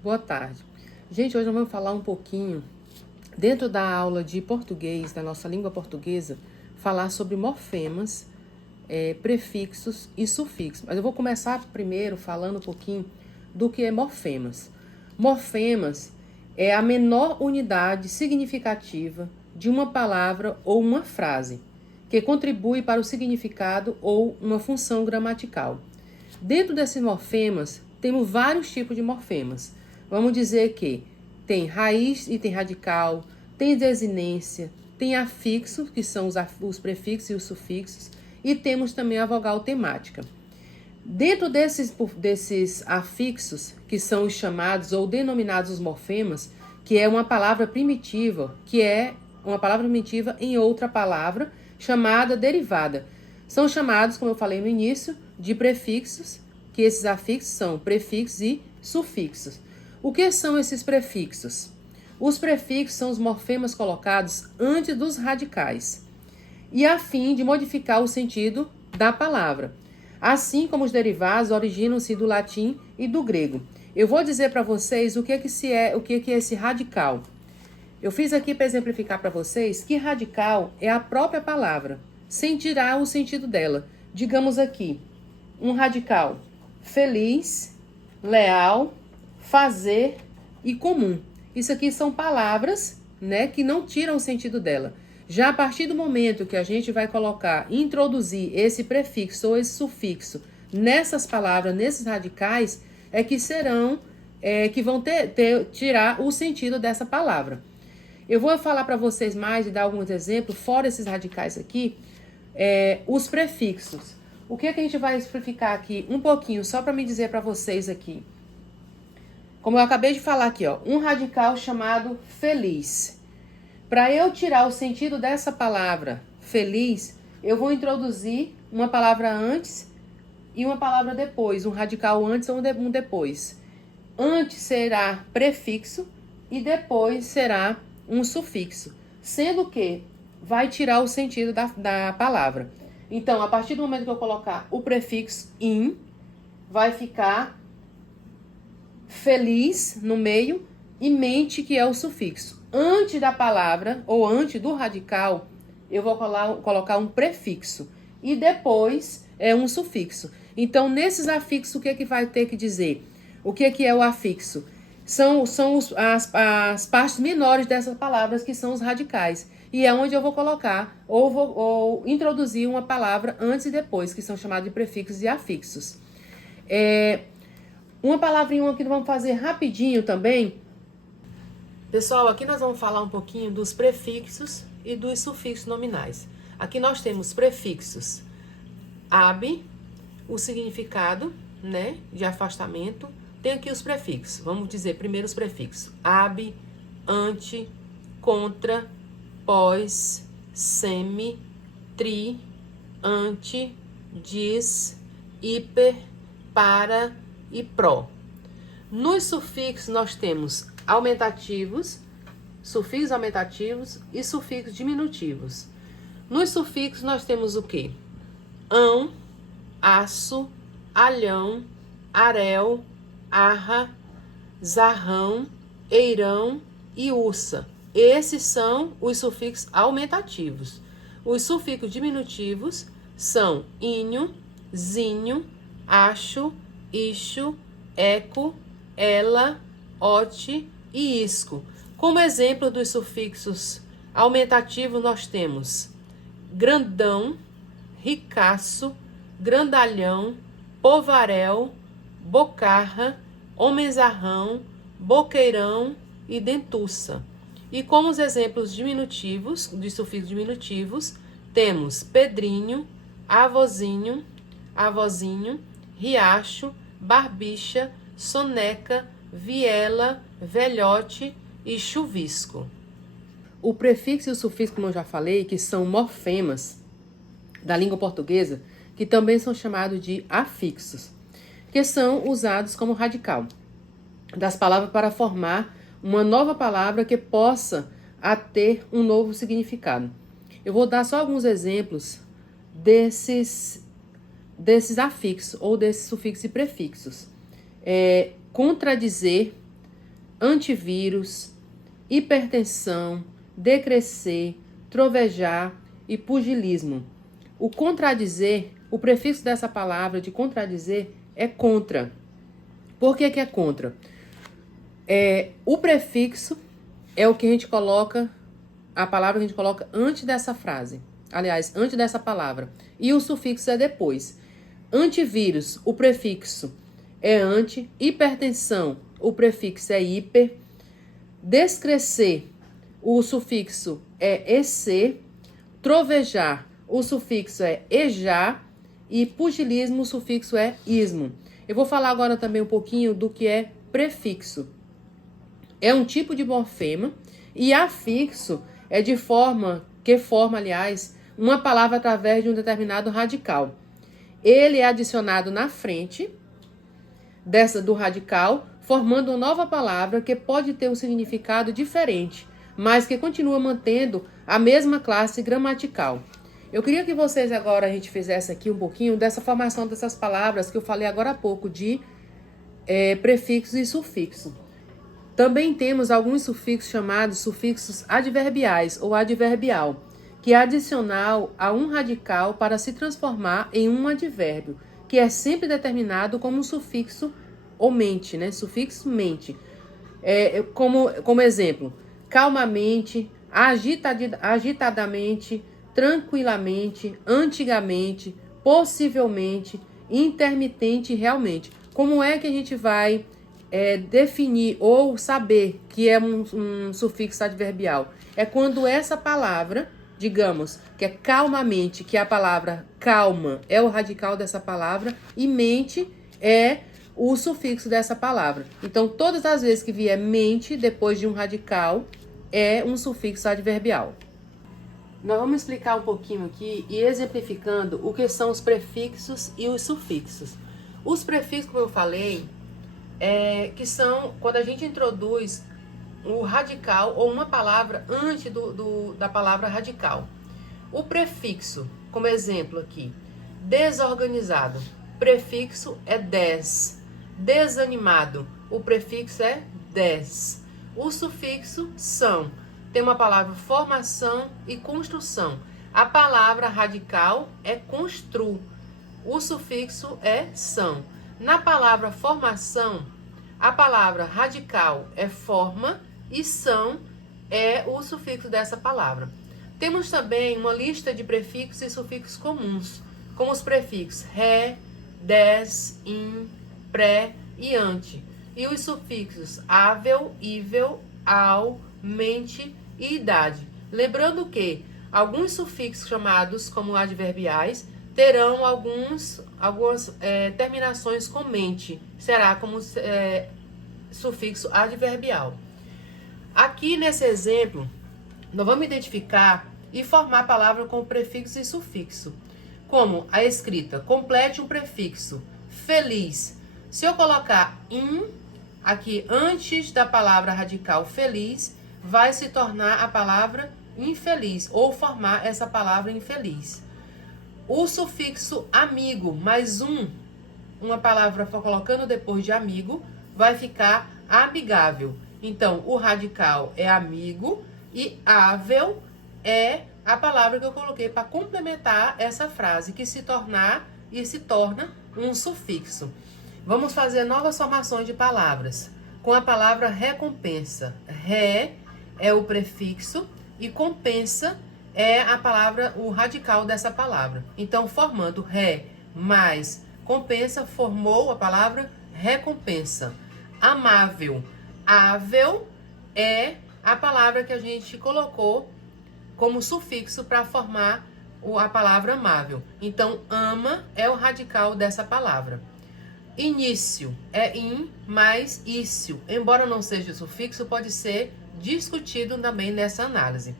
Boa tarde. Gente, hoje nós vamos falar um pouquinho, dentro da aula de português, da nossa língua portuguesa, falar sobre morfemas, prefixos e sufixos. Mas eu vou começar primeiro falando um pouquinho do que é morfemas. Morfemas é a menor unidade significativa de uma palavra ou uma frase, que contribui para o significado ou uma função gramatical. Dentro desses morfemas, temos vários tipos de morfemas. Vamos dizer que tem raiz e tem radical, tem desinência, tem afixo, que são os prefixos e os sufixos, e temos também a vogal temática. Dentro desses afixos, que são os chamados ou denominados os morfemas, que é uma palavra primitiva, em outra palavra chamada derivada. São chamados, como eu falei no início, de prefixos, que esses afixos são prefixos e sufixos. O que são esses prefixos? Os prefixos são os morfemas colocados antes dos radicais, e a fim de modificar o sentido da palavra. Assim como os derivados originam-se do latim e do grego. Eu vou dizer para vocês o que é esse radical. Eu fiz aqui para exemplificar para vocês que radical é a própria palavra, sem tirar o sentido dela. Digamos aqui, um radical: feliz, leal, fazer e comum. Isso aqui são palavras, que não tiram o sentido dela. Já a partir do momento que a gente vai introduzir esse prefixo ou esse sufixo nessas palavras, nesses radicais, que vão tirar o sentido dessa palavra. Eu vou falar para vocês mais e dar alguns exemplos, fora esses radicais aqui, os prefixos. O que a gente vai explicar aqui um pouquinho, só para me dizer para vocês aqui. Como eu acabei de falar aqui, um radical chamado feliz. Para eu tirar o sentido dessa palavra, feliz, eu vou introduzir uma palavra antes e uma palavra depois, um radical antes ou um depois. Antes será prefixo e depois será um sufixo, sendo que vai tirar o sentido da palavra. Então, a partir do momento que eu colocar o prefixo in, vai ficar feliz no meio e mente, que é o sufixo. Antes da palavra, ou antes do radical, eu vou colocar um prefixo e depois um sufixo. Então, nesses afixos, o que vai ter que dizer? O que é o afixo? São as partes menores dessas palavras, que são os radicais. E é onde eu vou colocar ou introduzir uma palavra antes e depois, que são chamados de prefixos e afixos. Uma palavrinha que vamos fazer rapidinho também. Pessoal, aqui nós vamos falar um pouquinho dos prefixos e dos sufixos nominais. Aqui nós temos prefixos ab, o significado, de afastamento. Tem aqui os prefixos. Vamos dizer primeiro os prefixos: ab, ante, contra, pós, semi, tri, ante, diz, hiper, para e pró. Nos sufixos nós temos aumentativos, sufixos aumentativos e sufixos diminutivos. Nos sufixos nós temos o quê? Ão, aço, alhão, arel, arra, zarrão, eirão e ursa. Esses são os sufixos aumentativos. Os sufixos diminutivos são inho, zinho, acho, ixo, eco, ela, ote e isco. Como exemplo dos sufixos aumentativos, nós temos grandão, ricaço, grandalhão, povaréu, bocarra, homenzarrão, boqueirão e dentuça. E como os exemplos diminutivos, dos sufixos diminutivos, temos pedrinho, avozinho, riacho, barbicha, soneca, viela, velhote e chuvisco. O prefixo e o sufixo, como eu já falei, que são morfemas da língua portuguesa, que também são chamados de afixos, que são usados como radical das palavras para formar uma nova palavra que possa ter um novo significado. Eu vou dar só alguns exemplos desses afixos ou desses sufixos e prefixos. Contradizer, antivírus, hipertensão, decrescer, trovejar e pugilismo. O contradizer, o prefixo dessa palavra de contradizer é contra. Por que que é contra? O prefixo é o que a gente coloca, a palavra que a gente coloca antes dessa frase. Aliás, antes dessa palavra. E o sufixo é depois. Antivírus, o prefixo é anti. Hipertensão, o prefixo é hiper. Descrescer, o sufixo é ec. Trovejar, o sufixo é ejar. E pugilismo, o sufixo é ismo. Eu vou falar agora também um pouquinho do que é prefixo. É um tipo de morfema e afixo é de forma, aliás, uma palavra através de um determinado radical. Ele é adicionado na frente do radical, formando uma nova palavra que pode ter um significado diferente, mas que continua mantendo a mesma classe gramatical. Eu queria que vocês agora a gente fizesse aqui um pouquinho dessa formação dessas palavras que eu falei agora há pouco de prefixo e sufixo. Também temos alguns sufixos chamados sufixos adverbiais ou adverbial, que é adicional a um radical para se transformar em um advérbio, que é sempre determinado como um sufixo ou mente, né? Sufixo mente. Como exemplo, calmamente, agitadamente, tranquilamente, antigamente, possivelmente, intermitente, realmente. Como é que a gente vai definir ou saber que é um sufixo adverbial? É quando essa palavra, digamos, que é calmamente, que a palavra calma é o radical dessa palavra e mente é o sufixo dessa palavra. Então, todas as vezes que vier mente depois de um radical, é um sufixo adverbial. Nós vamos explicar um pouquinho aqui e exemplificando o que são os prefixos e os sufixos. Os prefixos, como eu falei, que são quando a gente introduz o radical ou uma palavra antes da palavra radical. O prefixo, como exemplo aqui, desorganizado, prefixo é des. Desanimado, o prefixo é des. O sufixo são. Tem uma palavra formação e construção. A palavra radical é constru. O sufixo é são. Na palavra formação, a palavra radical é forma e são é o sufixo dessa palavra. Temos também uma lista de prefixos e sufixos comuns, como os prefixos ré, des, in, pré e ante. E os sufixos ável, ível, ao, mente e idade. Lembrando que alguns sufixos chamados como adverbiais terão algumas terminações com mente. Será como sufixo adverbial. Aqui nesse exemplo, nós vamos identificar e formar a palavra com prefixo e sufixo. Como a escrita, complete um prefixo. Feliz. Se eu colocar in aqui antes da palavra radical feliz, vai se tornar a palavra infeliz, ou formar essa palavra infeliz. O sufixo amigo, mais uma palavra colocando depois de amigo, vai ficar amigável. Então, o radical é amigo e ável é a palavra que eu coloquei para complementar essa frase, que se torna um sufixo. Vamos fazer novas formações de palavras com a palavra recompensa. Ré é o prefixo e compensa é a palavra, o radical dessa palavra. Então, formando ré mais compensa, formou a palavra recompensa. Amável. Ável é a palavra que a gente colocou como sufixo para formar a palavra amável. Então, ama é o radical dessa palavra. Início é in mais ício. Embora não seja sufixo, pode ser discutido também nessa análise.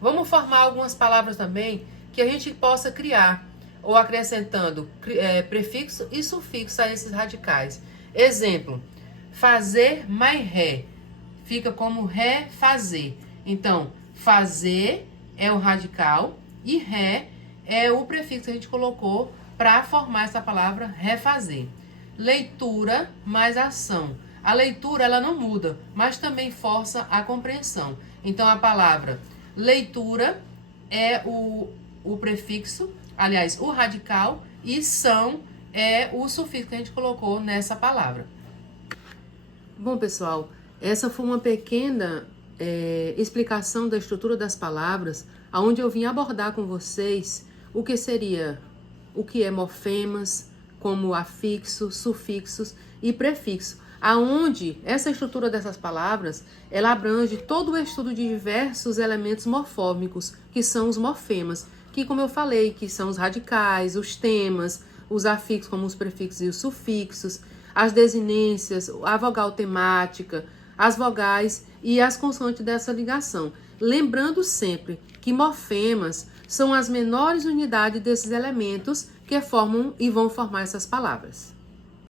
Vamos formar algumas palavras também que a gente possa criar, ou acrescentando prefixo e sufixo a esses radicais. Exemplo, fazer mais ré. Fica como ré fazer. Então, fazer é o radical e ré é o prefixo que a gente colocou para formar essa palavra refazer. Leitura mais ação. A leitura, ela não muda, mas também força a compreensão. Então, a palavra leitura é o prefixo, aliás, o radical, e são é o sufixo que a gente colocou nessa palavra. Bom, pessoal, essa foi uma pequena explicação da estrutura das palavras, onde eu vim abordar com vocês o que é morfemas, como afixo, sufixos e prefixo, aonde essa estrutura dessas palavras, ela abrange todo o estudo de diversos elementos morfômicos, que são os morfemas, que, como eu falei, que são os radicais, os temas, os afixos como os prefixos e os sufixos, as desinências, a vogal temática, as vogais e as consoantes dessa ligação. Lembrando sempre que morfemas são as menores unidades desses elementos que formam e vão formar essas palavras.